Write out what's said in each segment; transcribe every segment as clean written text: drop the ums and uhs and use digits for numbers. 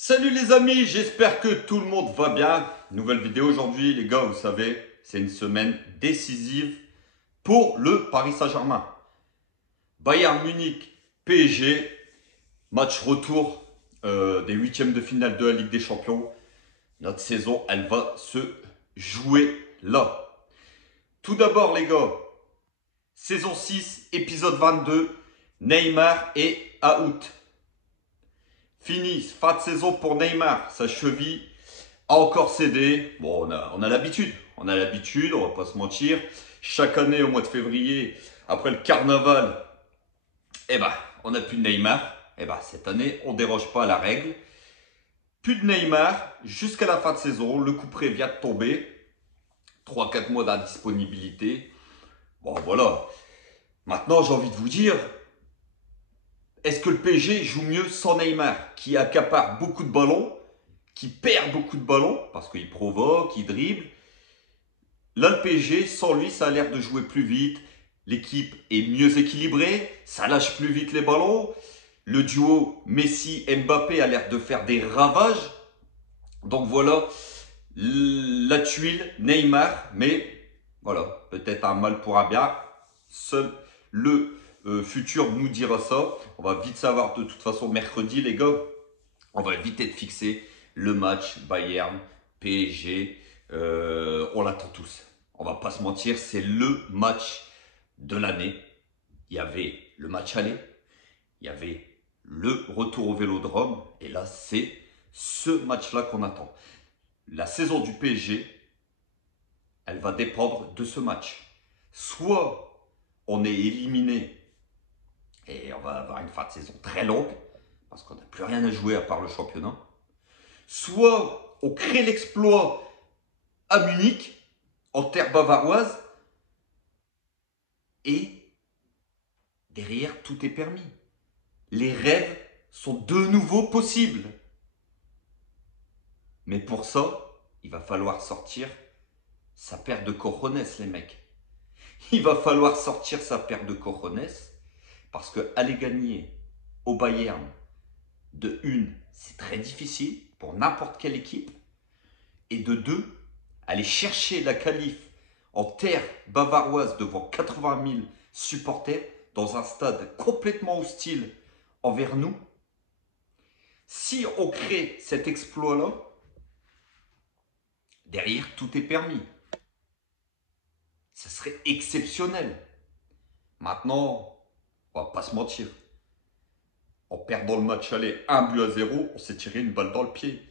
Salut les amis, j'espère que tout le monde va bien. Nouvelle vidéo aujourd'hui les gars, vous savez, c'est une semaine décisive pour le Paris Saint-Germain. Bayern Munich, PSG, match retour des huitièmes de finale de la Ligue des Champions. Notre saison, elle va se jouer là. Tout d'abord les gars, saison 6, épisode 22, Neymar est out. Fini, fin de saison pour Neymar, sa cheville a encore cédé. Bon, on a l'habitude. On a l'habitude, on va pas se mentir. Chaque année, au mois de février, après le carnaval, on n'a plus de Neymar. Cette année, on déroge pas à la règle. Plus de Neymar jusqu'à la fin de saison. Le couperet vient de tomber. 3-4 mois d'indisponibilité. Bon, voilà. Maintenant, j'ai envie de vous dire, est-ce que le PSG joue mieux sans Neymar, qui accapare beaucoup de ballons, qui perd beaucoup de ballons, parce qu'il provoque, il dribble. Là, le PSG, sans lui, ça a l'air de jouer plus vite. L'équipe est mieux équilibrée, ça lâche plus vite les ballons. Le duo Messi-Mbappé a l'air de faire des ravages. Donc voilà, la tuile, Neymar, mais voilà, peut-être un mal pour un bien. Seul le futur nous dira ça. On va vite savoir de toute façon mercredi, les gars. On va vite être fixé. Le match Bayern, PSG, on l'attend tous. On va pas se mentir, c'est le match de l'année. Il y avait le match aller, il y avait le retour au Vélodrome, et là c'est ce match-là qu'on attend. La saison du PSG, elle va dépendre de ce match. Soit on est éliminé et on va avoir une fin de saison très longue, parce qu'on n'a plus rien à jouer à part le championnat. Soit on crée l'exploit à Munich, en terre bavaroise, et derrière, tout est permis. Les rêves sont de nouveau possibles. Mais pour ça, il va falloir sortir sa paire de cojones, les mecs. Il va falloir sortir sa paire de cojones, parce que aller gagner au Bayern de une, c'est très difficile pour n'importe quelle équipe. Et de deux, aller chercher la qualif en terre bavaroise devant 80 000 supporters dans un stade complètement hostile envers nous. Si on crée cet exploit-là, derrière, tout est permis. Ça serait exceptionnel. Maintenant, on va pas se mentir. En perdant le match aller 1-0, on s'est tiré une balle dans le pied.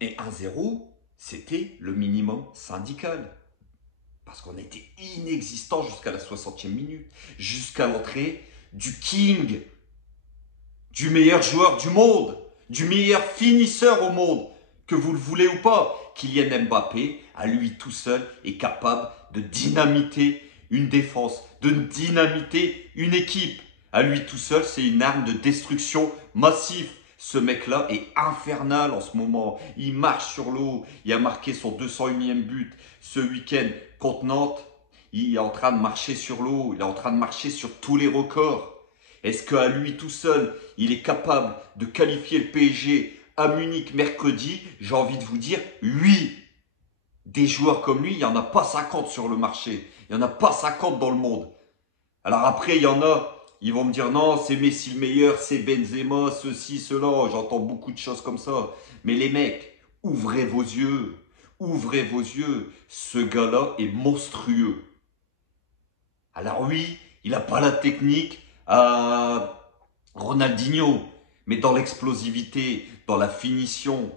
Et 1-0, c'était le minimum syndical. Parce qu'on était inexistant jusqu'à la 60e minute. Jusqu'à l'entrée du King, du meilleur joueur du monde, du meilleur finisseur au monde, que vous le voulez ou pas. Kylian Mbappé, à lui tout seul, est capable de dynamiter une défense, de dynamiter une équipe. À lui tout seul, c'est une arme de destruction massive. Ce mec-là est infernal en ce moment. Il marche sur l'eau. Il a marqué son 201e but ce week-end contre Nantes. Il est en train de marcher sur l'eau. Il est en train de marcher sur tous les records. Est-ce qu'à lui tout seul, il est capable de qualifier le PSG à Munich mercredi? J'ai envie de vous dire, oui. Des joueurs comme lui, il n'y en a pas 50 sur le marché. Il n'y en a pas 50 dans le monde. Alors après, il y en a, ils vont me dire non, c'est Messi le meilleur, c'est Benzema, ceci, cela. J'entends beaucoup de choses comme ça. Mais les mecs, ouvrez vos yeux. Ouvrez vos yeux. Ce gars-là est monstrueux. Alors oui, il n'a pas la technique à Ronaldinho, mais dans l'explosivité, dans la finition,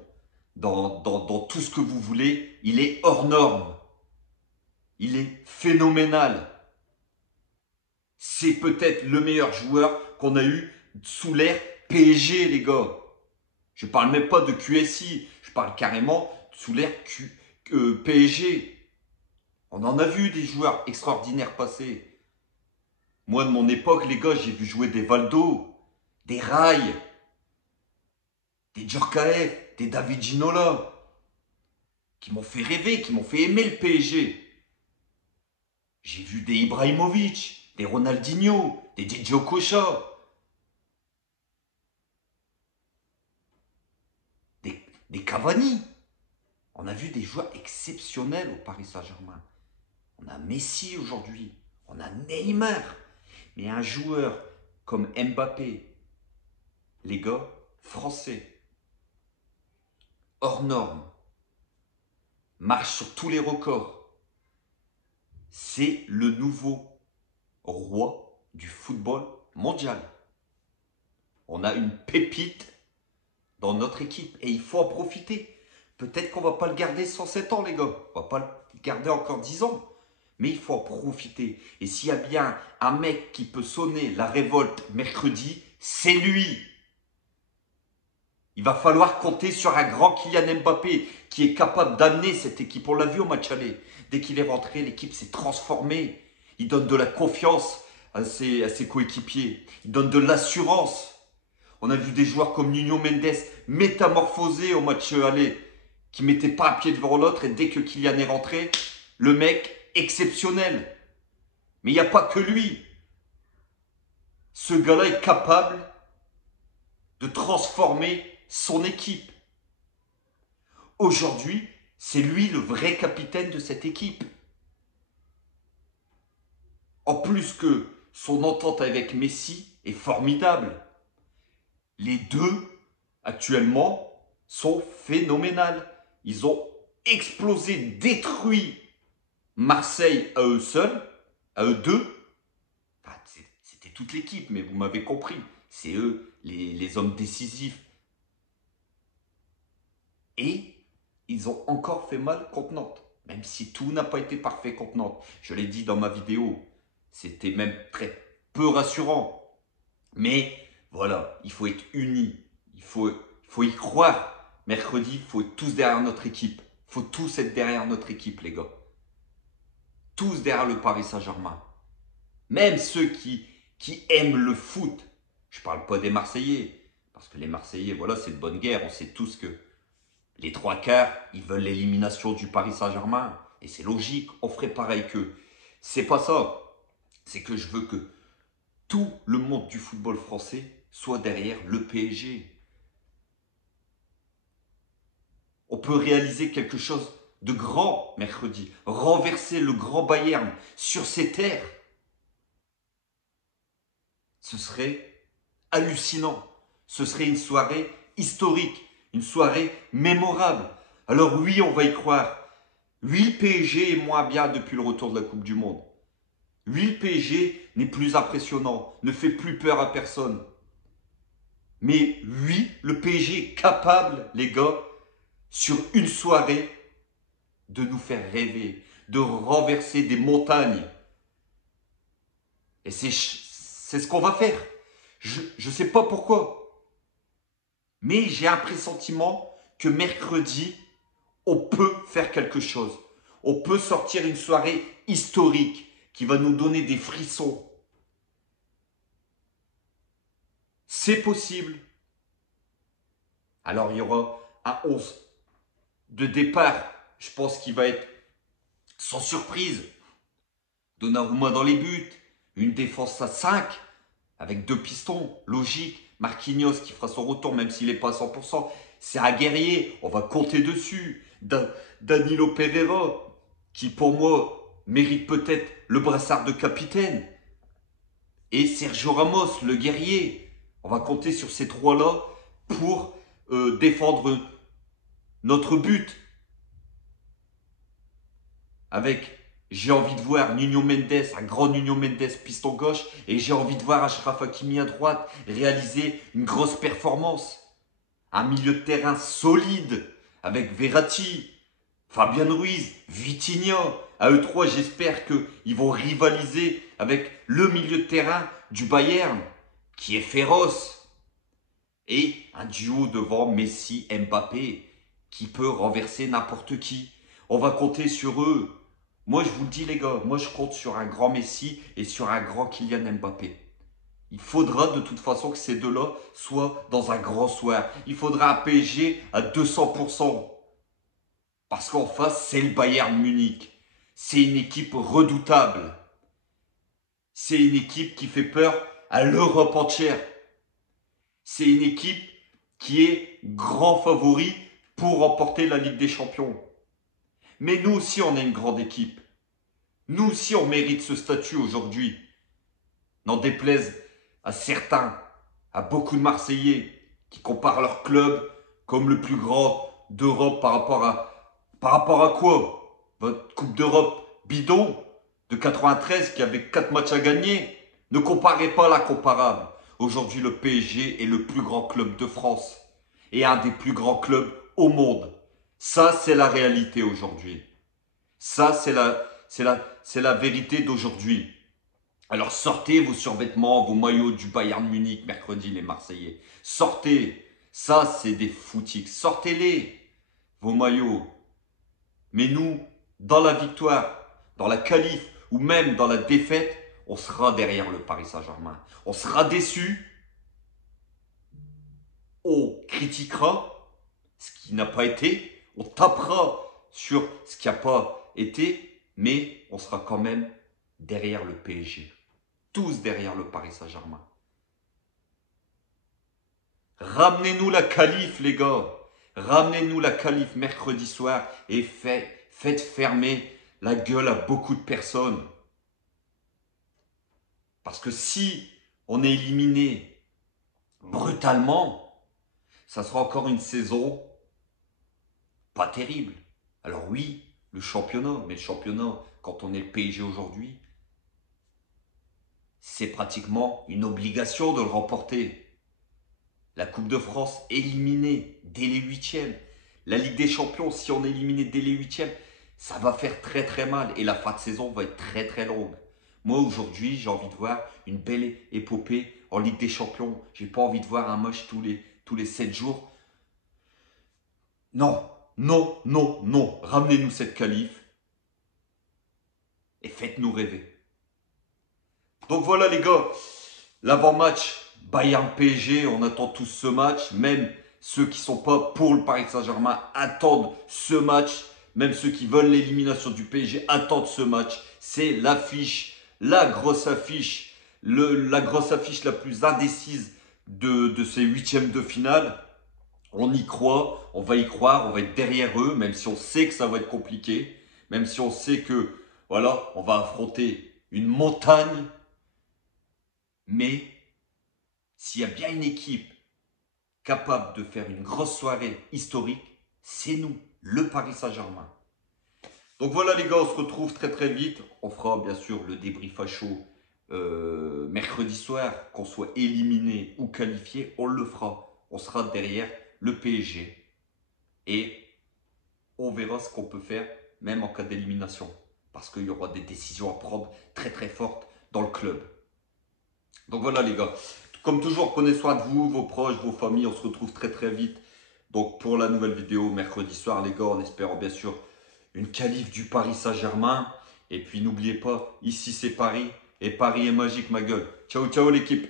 dans tout ce que vous voulez, il est hors norme. Il est phénoménal. C'est peut-être le meilleur joueur qu'on a eu sous l'ère PSG, les gars. Je parle même pas de QSI, je parle carrément sous l'ère PSG. On en a vu des joueurs extraordinaires passer. Moi, de mon époque, les gars, j'ai vu jouer des Valdo, des Rai, des Djorkaeff, des David Ginola, qui m'ont fait rêver, qui m'ont fait aimer le PSG. J'ai vu des Ibrahimovic, des Ronaldinho, des Didio Kocha. Mais Cavani, on a vu des joueurs exceptionnels au Paris Saint-Germain. On a Messi aujourd'hui, on a Neymar. Mais un joueur comme Mbappé, les gars, français, hors norme, marche sur tous les records. C'est le nouveau roi du football mondial. On a une pépite dans notre équipe et il faut en profiter. Peut-être qu'on ne va pas le garder 107 ans, les gars. On ne va pas le garder encore 10 ans. Mais il faut en profiter. Et s'il y a bien un mec qui peut sonner la révolte mercredi, c'est lui. Il va falloir compter sur un grand Kylian Mbappé qui est capable d'amener cette équipe. On l'a vu au match aller. Dès qu'il est rentré, l'équipe s'est transformée. Il donne de la confiance à ses coéquipiers. Il donne de l'assurance. On a vu des joueurs comme Nuno Mendes métamorphosés au match aller, qui ne mettaient pas un pied devant l'autre. Et dès que Kylian est rentré, le mec exceptionnel. Mais il n'y a pas que lui. Ce gars-là est capable de transformer son équipe. Aujourd'hui, c'est lui le vrai capitaine de cette équipe. En plus que son entente avec Messi est formidable. Les deux, actuellement, sont phénoménales. Ils ont explosé, détruit Marseille à eux seuls, à eux deux. Enfin, c'était toute l'équipe, mais vous m'avez compris. C'est eux, les hommes décisifs. Et ils ont encore fait mal contre Nantes. Même si tout n'a pas été parfait contre Nantes. Je l'ai dit dans ma vidéo. C'était même très peu rassurant. Mais voilà, il faut être unis. Il faut y croire. Mercredi, il faut être tous derrière notre équipe. Il faut tous être derrière notre équipe, les gars. Tous derrière le Paris Saint-Germain. Même ceux qui aiment le foot. Je ne parle pas des Marseillais. Parce que les Marseillais, voilà, c'est de bonne guerre. On sait tous que les trois quarts, ils veulent l'élimination du Paris Saint-Germain. Et c'est logique, on ferait pareil qu'eux. C'est pas ça. C'est que je veux que tout le monde du football français soit derrière le PSG. On peut réaliser quelque chose de grand mercredi. Renverser le grand Bayern sur ses terres. Ce serait hallucinant. Ce serait une soirée historique. Une soirée mémorable. Alors oui, on va y croire. Oui, le PSG est moins bien depuis le retour de la Coupe du Monde. Oui, le PSG n'est plus impressionnant, ne fait plus peur à personne. Mais oui, le PSG est capable, les gars, sur une soirée, de nous faire rêver, de renverser des montagnes. Et c'est ce qu'on va faire. Je ne sais pas pourquoi. Mais j'ai un pressentiment que mercredi, on peut faire quelque chose. On peut sortir une soirée historique qui va nous donner des frissons. C'est possible. Alors il y aura un 11 de départ. Je pense qu'il va être sans surprise. Donnarumma dans les buts. Une défense à 5 avec deux pistons. Logique. Marquinhos qui fera son retour même s'il n'est pas à 100%. C'est un guerrier. On va compter dessus. Danilo Pereira qui pour moi mérite peut-être le brassard de capitaine. Et Sergio Ramos, le guerrier. On va compter sur ces trois-là pour défendre notre but. Avec, j'ai envie de voir Nuno Mendes, un grand Nuno Mendes piston gauche, et j'ai envie de voir Achraf Hakimi à droite réaliser une grosse performance. Un milieu de terrain solide avec Verratti, Fabien Ruiz, Vitinha. À eux trois, j'espère qu'ils vont rivaliser avec le milieu de terrain du Bayern, qui est féroce. Et un duo devant Messi, Mbappé, qui peut renverser n'importe qui. On va compter sur eux. Moi, je vous le dis, les gars, moi, je compte sur un grand Messi et sur un grand Kylian Mbappé. Il faudra de toute façon que ces deux-là soient dans un grand soir. Il faudra un PSG à 200%. Parce qu'en face, c'est le Bayern Munich. C'est une équipe redoutable. C'est une équipe qui fait peur à l'Europe entière. C'est une équipe qui est grand favori pour remporter la Ligue des Champions. Mais nous aussi, on est une grande équipe. Nous aussi, on mérite ce statut aujourd'hui. N'en déplaise à certains, à beaucoup de Marseillais qui comparent leur club comme le plus grand d'Europe par rapport à quoi? Votre Coupe d'Europe bidon de 93 qui avait 4 matchs à gagner. Ne comparez pas l'incomparable. Aujourd'hui, le PSG est le plus grand club de France et un des plus grands clubs au monde. Ça, c'est la réalité aujourd'hui. Ça, c'est la vérité d'aujourd'hui. Alors sortez vos survêtements, vos maillots du Bayern Munich mercredi, les Marseillais. Sortez. Ça, c'est des footix. Sortez-les, vos maillots. Mais nous, dans la victoire, dans la qualif ou même dans la défaite, on sera derrière le Paris Saint-Germain. On sera déçu. On critiquera ce qui n'a pas été. On tapera sur ce qui n'a pas été. Mais on sera quand même derrière le PSG. Tous derrière le Paris Saint-Germain. Ramenez-nous la qualif, les gars. Ramenez-nous la qualif mercredi soir et faites fermer la gueule à beaucoup de personnes. Parce que si on est éliminé brutalement, ça sera encore une saison pas terrible. Alors oui, le championnat, mais le championnat, quand on est le PSG aujourd'hui, c'est pratiquement une obligation de le remporter. La Coupe de France éliminée dès les huitièmes. La Ligue des Champions, si on est éliminé dès les huitièmes, ça va faire très très mal. Et la fin de saison va être très très longue. Moi aujourd'hui, j'ai envie de voir une belle épopée en Ligue des Champions. J'ai pas envie de voir un match tous les 7 jours. Non, non, non, non. Ramenez-nous cette qualif. Et faites-nous rêver. Donc voilà les gars, l'avant-match Bayern-PSG, on attend tous ce match. Même ceux qui ne sont pas pour le Paris Saint-Germain attendent ce match. Même ceux qui veulent l'élimination du PSG attendent ce match. C'est l'affiche, la grosse affiche, la grosse affiche la plus indécise de ces huitièmes de finale. On y croit, on va y croire, on va être derrière eux, même si on sait que ça va être compliqué. Même si on sait que, voilà, on va affronter une montagne. Mais s'il y a bien une équipe capable de faire une grosse soirée historique, c'est nous, le Paris Saint-Germain. Donc voilà les gars, on se retrouve très très vite. On fera bien sûr le débrief à chaud mercredi soir, qu'on soit éliminé ou qualifié, on le fera. On sera derrière le PSG et on verra ce qu'on peut faire même en cas d'élimination. Parce qu'il y aura des décisions à prendre très très fortes dans le club. Donc voilà les gars, comme toujours, prenez soin de vous, vos proches, vos familles. On se retrouve très très vite. Donc pour la nouvelle vidéo mercredi soir les gars, en espérant bien sûr une qualif du Paris Saint-Germain. Et puis n'oubliez pas, ici c'est Paris et Paris est magique ma gueule. Ciao ciao l'équipe.